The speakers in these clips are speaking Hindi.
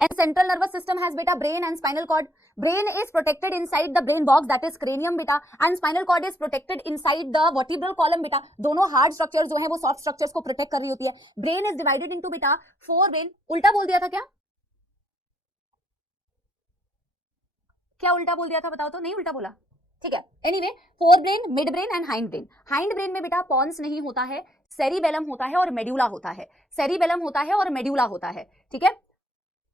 And central nervous system has beta brain and spinal cord. Brain is protected inside the brain box, that is cranium beta, and spinal cord is protected inside the vertebral column beta. दोनों हार्ड स्ट्रक्चर जो है वो सॉफ्ट स्ट्रक्चर्स को प्रोटेक्ट कर रही होती है. ब्रेन इज डिवाइडेड इनटू बेटा 4 ब्रेन. उल्टा बोल दिया था क्या? क्या उल्टा बोल दिया था बताओ तो? नहीं उल्टा बोला, ठीक है. Anyway 4 brain, mid brain and hind brain. Hind brain में बेटा पॉन्स नहीं होता है, सेरिबेलम होता है और मेड्यूला होता है. सेरिबेलम होता है और मेड्यूला होता है, ठीक है.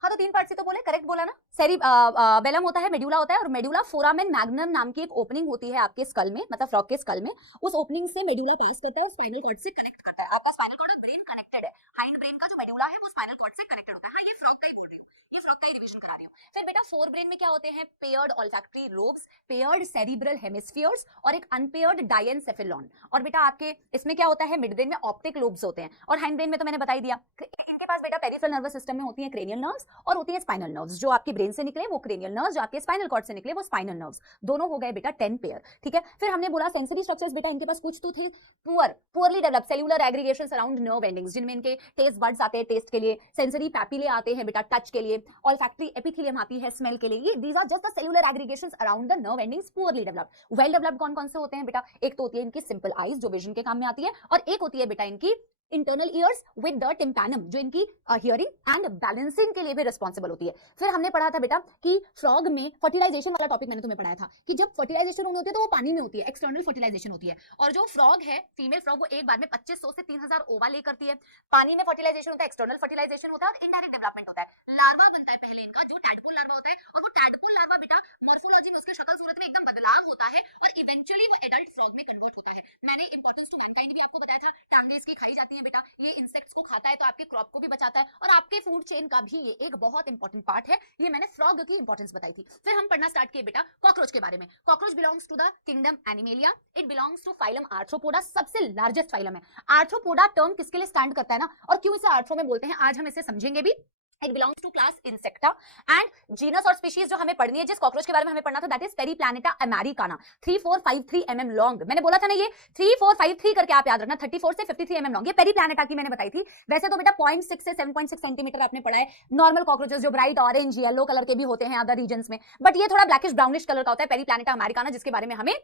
हाँ तो 3 पार्ट से तो बोले, करेक्ट बोला ना. सेरिबेलम होता है, मेड्यूला होता है और मेड्यूला फोरामेन मैग्नम नाम की एक ओपनिंग होती है आपके स्कल में, मतलब फ्रॉग के स्कल में. उस ओपनिंग से मेड्यूला पास करता है और स्पाइनल कॉर्ड से कनेक्ट करता है. आपका स्पाइनल कॉर्ड और ब्रेन कनेक्टेड है. हाइंड ब्रेन का जो मेड्यूला है वो स्पाइनल कॉर्ड से कनेक्टेड होता है. हाँ ये फ्रॉग का ही बोल रही हूँ, ये फ्रॉग का ही रिवीजन करा रही हूँ. फिर बेटा 4 ब्रेन में क्या होते हैं? Paired olfactory lobes, paired cerebral hemispheres और एक अनपेयर्ड डायनसेफेलॉन. और बेटा आपके इसमें क्या होता है? मिड ब्रेन में ऑप्टिक लोब्स होते हैं और हाइंड ब्रेन में तो मैंने बता ही दिया. इनके पास बेटा पेरिफेरल नर्वस सिस्टम में होती है क्रेनियल नर्व्स और होती है स्पाइनल नर्व्स. जो आपके ब्रेन से निकले वो क्रेनियल नर्व्स, जो आपके स्पाइनल कॉर्ड से निकले वो स्पाइनल नर्व्स. दोनों हो गए बेटा 10 पेयर, ठीक है. फिर हमने बोला सेंसरी स्ट्रक्चर्स बेटा इनके पास कुछ तो थे poorly develop cellular aggregations around nerve endings, जिनमें इनके टेस्ट बड्स आते हैं टेस्ट के लिए, सेंसरी पैपिले आते हैं बेटा टच के लिए, ऑल्फैक्टरी एपिथेलियम आती है स्मेल के लिए. ये these are just the cellular aggregations around the nerve endings poorly developed. Well developed कौन कौन से होते हैं बेटा? एक तो होती है इनकी सिंपल आईज जो विजन के काम में आती है, और एक होती है बेटा इनकी internal years with the tympanum जो इनकी हियरिंग एंड बैलेंसिंग के लिए भी रिस्पॉन्सिबल होती है. फिर हमने पढ़ा था बेटा कि फ्रॉग में फर्टिलाइजेशन वाला टॉपिक मैंने तुम्हें पढ़ाया था कि जब फर्टिलाइजेशन होती है तो वो पानी में होती है, एक्सटर्नल फर्टिलाइजेशन होती है. और जो फ्रॉग है फीमेल फ्रॉग वो एक बार में 2500 से 3000 ओवा ले करती है. पानी में फर्टिलाइजेशन होता है, एक्सटर्नल फर्टिलाइजेशन होता है और इनडायरेक्ट डेवलपमेंट होता है. लार्वा बनता है पहले इनका जो टैडपोल लार्वा होता है, और वो टैडपोल लार्वा बेटा मॉर्फोलॉजी में उसके शक्ल सूरत में एकदम बदलाव होता है और इवेंचुअली वो एडल्ट फ्रॉग में कन्वर्ट होता है. मैंने इंपॉर्टेंस टू मैनकाइंड भी आपको बताया था. टांगे इसकी खाई जाती है बेटा, ये इंसेक्ट्स को खाता है तो आपके क्रॉप को भी बचाता है और आपके फूड चेन का भी ये एक बहुत इंपॉर्टेंट पार्ट है. ये मैंने फ्रॉग की इंपॉर्टेंस बताई थी. फिर हम पढ़ना स्टार्ट किए बेटा कॉकरोच के बारे में. Cockroach belongs to the kingdom Animalia. It belongs to phylum Arthropoda, सबसे लार्जेस्ट फाइलम है. आर्थ्रोपोडा टर्म किसके लिए स्टैंड करता है ना, और क्यों इसे आर्थ्रो में बोलते हैं आज हम इसे समझेंगे भी. It belongs to class Insecta and genus और species जो हमें पढ़नी है, जिस कॉकरोच के बारे में हमें पढ़ना था that is Periplaneta americana, 3453 mm long. मैंने बोला था ना ये 3453 करके आप याद रखना, 34 से 53 mm लॉन्ग. ये पेरीप्लानेटा की मैंने बताई थी. वैसे तो बेटा 0.6 से 7.6 सेंटीमीटर आपने पढ़ा है नॉर्मल कॉकरोचेस जो ब्राइट ऑरेंज येलो कलर के भी होते हैं अदर रीजन्स में, बट ये थोड़ा ब्लैकिश ब्राउनिश कलर का होता है पेरीप्लानेटा अमेरिकाना, जिसके बारे में हमें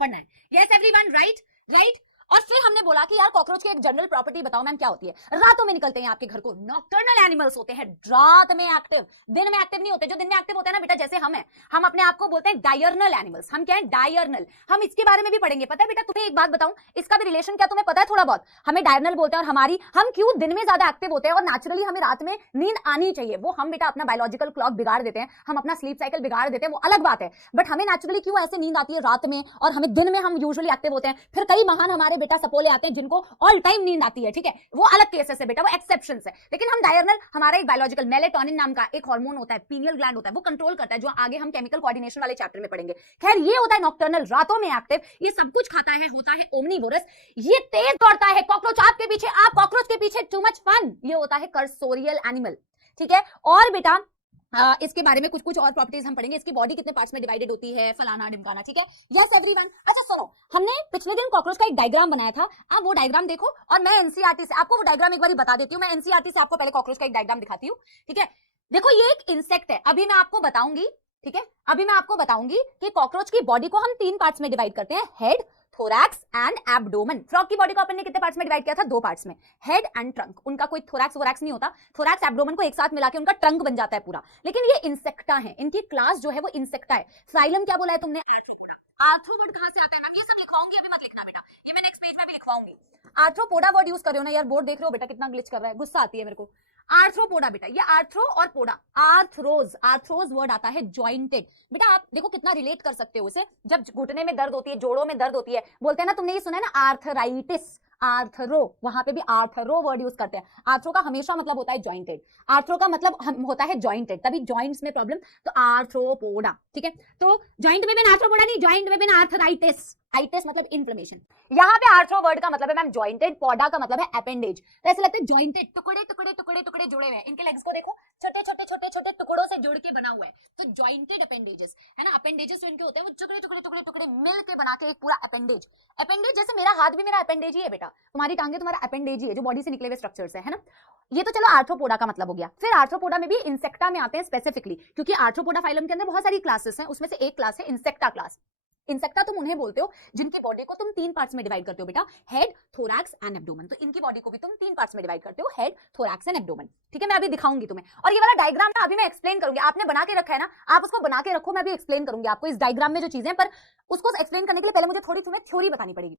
पढ़ना है. Yes everyone, right. और फिर हमने बोला कि यार कॉकरोच की एक जनरल प्रॉपर्टी बताओ मैम क्या होती है? रातों में निकलते हैं आपके घर को, नॉकटर्नल एनिमल्स होते हैं, रात में एक्टिव, दिन में एक्टिव नहीं होते. जो दिन में एक्टिव होते हैं ना बेटा जैसे हम हैं, हम अपने आप को बोलते हैं डायर्नल एनिमल्स. हम क्या है? डायर्नल. हम इसके बारे में भी पढ़ेंगे. पता है बेटा तुम्हें एक बात बताऊं, इसका भी रिलेशन क्या तुम्हें पता है थोड़ा बहुत? हमें डायर्नल बोलते हैं और हम क्यों दिन में ज्यादा एक्टिव होते हैं और नेचुरली हमें रात में नींद आनी चाहिए. वो हम बेटा अपना बायोलॉजिकल क्लॉक बिगाड़ देते हैं, हम अपना स्लीप साइकिल बिगाड़ देते हैं, वो अलग बात है. बट हमें नेचुरली क्यों ऐसे नींद आती है रात में और हमें दिन में हम यूजुअली एक्टिव होते हैं. फिर कई महान हमारे बेटा सपोले आते हैं जिनको ऑल टाइम नींद आती है, ठीक है, वो अलग केसेस है बेटा, वो एक्सेप्शंस है. लेकिन हम डायर्नल, हमारा एक बायोलॉजिकल मेलेटोनिन नाम का एक हार्मोन होता है, पीनियल ग्लैंड होता है, वो कंट्रोल करता है, जो आगे हम केमिकल कोऑर्डिनेशन वाले चैप्टर में पढ़ेंगे. खैर ये होता है नॉकटर्नल, रातों में एक्टिव, ये सब कुछ खाता है, होता है ओमनीवोरस, ये तेज दौड़ता है. कॉकरोच आपके पीछे, आप कॉकरोच के पीछे, टू मच फन. ये होता है कर्सोरियल एनिमल, ठीक है. और बेटा इसके बारे में कुछ और प्रॉपर्टीज हम पढ़ेंगे. इसकी बॉडी कितने पार्ट्स में डिवाइडेड होती है, फलाना ढिमकाना, ठीक है. Yes everyone. अच्छा सुनो, हमने पिछले दिन कॉकरोच का एक डायग्राम बनाया था. आप वो डायग्राम देखो और मैं एनसीईआरटी से आपको वो डायग्राम एक बार बता देती हूँ. मैं एनसीईआरटी से आपको पहले कॉकरोच का एक डायग्राम दिखाती हूँ, ठीक है. देखो ये एक इंसेक्ट है, अभी मैं आपको बताऊंगी, ठीक है, अभी मैं आपको बताऊंगी कि कॉकरोच की बॉडी को हम 3 पार्ट्स में डिवाइड करते हैं, head, thorax and abdomen. Frog की बॉडी को अपन ने कितने पार्ट्स में डिवाइड किया था? 2 पार्ट्स में, हेड एंड ट्रंक. उनका कोई थोरैक्स वोरैक्स नहीं होता, थोरैक्स एब्डोमेन को एक साथ मिला के उनका ट्रंक बन जाता है पूरा. लेकिन ये इंसेक्टा है, इनकी क्लास जो है वो इंसेक्टा है. फाइलम क्या बोला है तुमने? आर्थ्रोपोड. कहां से आता है? मैं ये सब लिखवाऊंगी, अभी मत लिखना बेटा, ये मैं नेक्स्ट पेज में भी लिखवाऊंगी. आर्थ्रोपोडा वर्ड यूज कर रहे हो ना यार, बोर्ड देख रहे हो बेटा कितना ग्लिच कर रहा है, गुस्सा आती है मेरे को. आर्थ्रोपोडा बेटा, ये आर्थ्रो और पोडा, आर्थ्रोज वर्ड आता है जॉइंटेड. बेटा आप देखो कितना रिलेट कर सकते हो उसे. जब घुटने में दर्द होती है, जोड़ों में दर्द होती है, बोलते हैं ना, तुमने ये सुना है ना आर्थराइटिस, आर्थरो, वहां पे भी आर्थरो वर्ड यूज करते हैं. आर्थरो का हमेशा मतलब होता है जॉइंटेड, आर्थरो का मतलब होता है जॉइंटेड, तभी जॉइंट्स में प्रॉब्लम, तो आर्थ्रोपोडा, ठीक है. तो जॉइंट में भी आर्थ्रोपोडा नहीं, जॉइंट में भी आर्थराइटिस, आइटिस मतलब इन्फ्लेमेशन. यहाँ पे आर्थ्रो वर्ड का मतलब है मैम जॉइंटेड, पौडा का मतलब है एपेंडेज. तो ऐसे लगता है जॉइंटेड, टुकड़े टुकड़े टुकड़े टुकड़े जुड़े हुए हैं. इनके लेग्स को देखो, छोटे छोटे छोटे छोटे टुकड़ों से से जुड़ के बना हुआ है। तो जॉइंटेड अपेंडेजेस है ना, अपेंडेजेस जो इनके होते हैं वो टुकड़े टुकड़े टुकड़े टुकड़े मिल के बना के एक पूरा अपेंडेज। अपेंडेज जैसे मेरा हाथ भी मेरा अपेंडेज ही है बेटा, तुम्हारी टांगे तुम्हारा अपेंडेज ही है जो बॉडी से निकले हुए स्ट्रक्चर्स है ना। ये तो चलो आर्थ्रोपोडा का मतलब हो गया। फिर आर्थ्रोपोडा में भी इंसेक्टा में आते हैं स्पेसिफिकली, क्योंकि आर्थ्रोपोडा फाइलम के अंदर बहुत सारी क्लासेस हैं, उसमें से एक क्लास है इंसेक्टा क्लास। इंसेक्टा तुम उन्हें बोलते हो जिनकी बॉडी को तुम 3 पार्ट्स में डिवाइड करते हो बेटा, हेड, थोरैक्स एंड एब्डोमेन। तो इनकी बॉडी को भी तुम 3 पार्ट्स में डिवाइड करते हो, हेड, थोरैक्स एंड एब्डोमेन। ठीक है, मैं अभी दिखाऊंगी तुम्हें, और ये वाला डायग्राम ना अभी मैं एक्सप्लेन करूंगी। आपने बना के रखा है ना, आप उसको बना के रखो, मैं अभी एक्सप्लेन करूंगी आपको इस डायग्राम में जो चीजें, पर उसको एक्सप्लेन करने के लिए पहले मुझे थोड़ी तुम्हें थ्योरी बतानी पड़ेगी।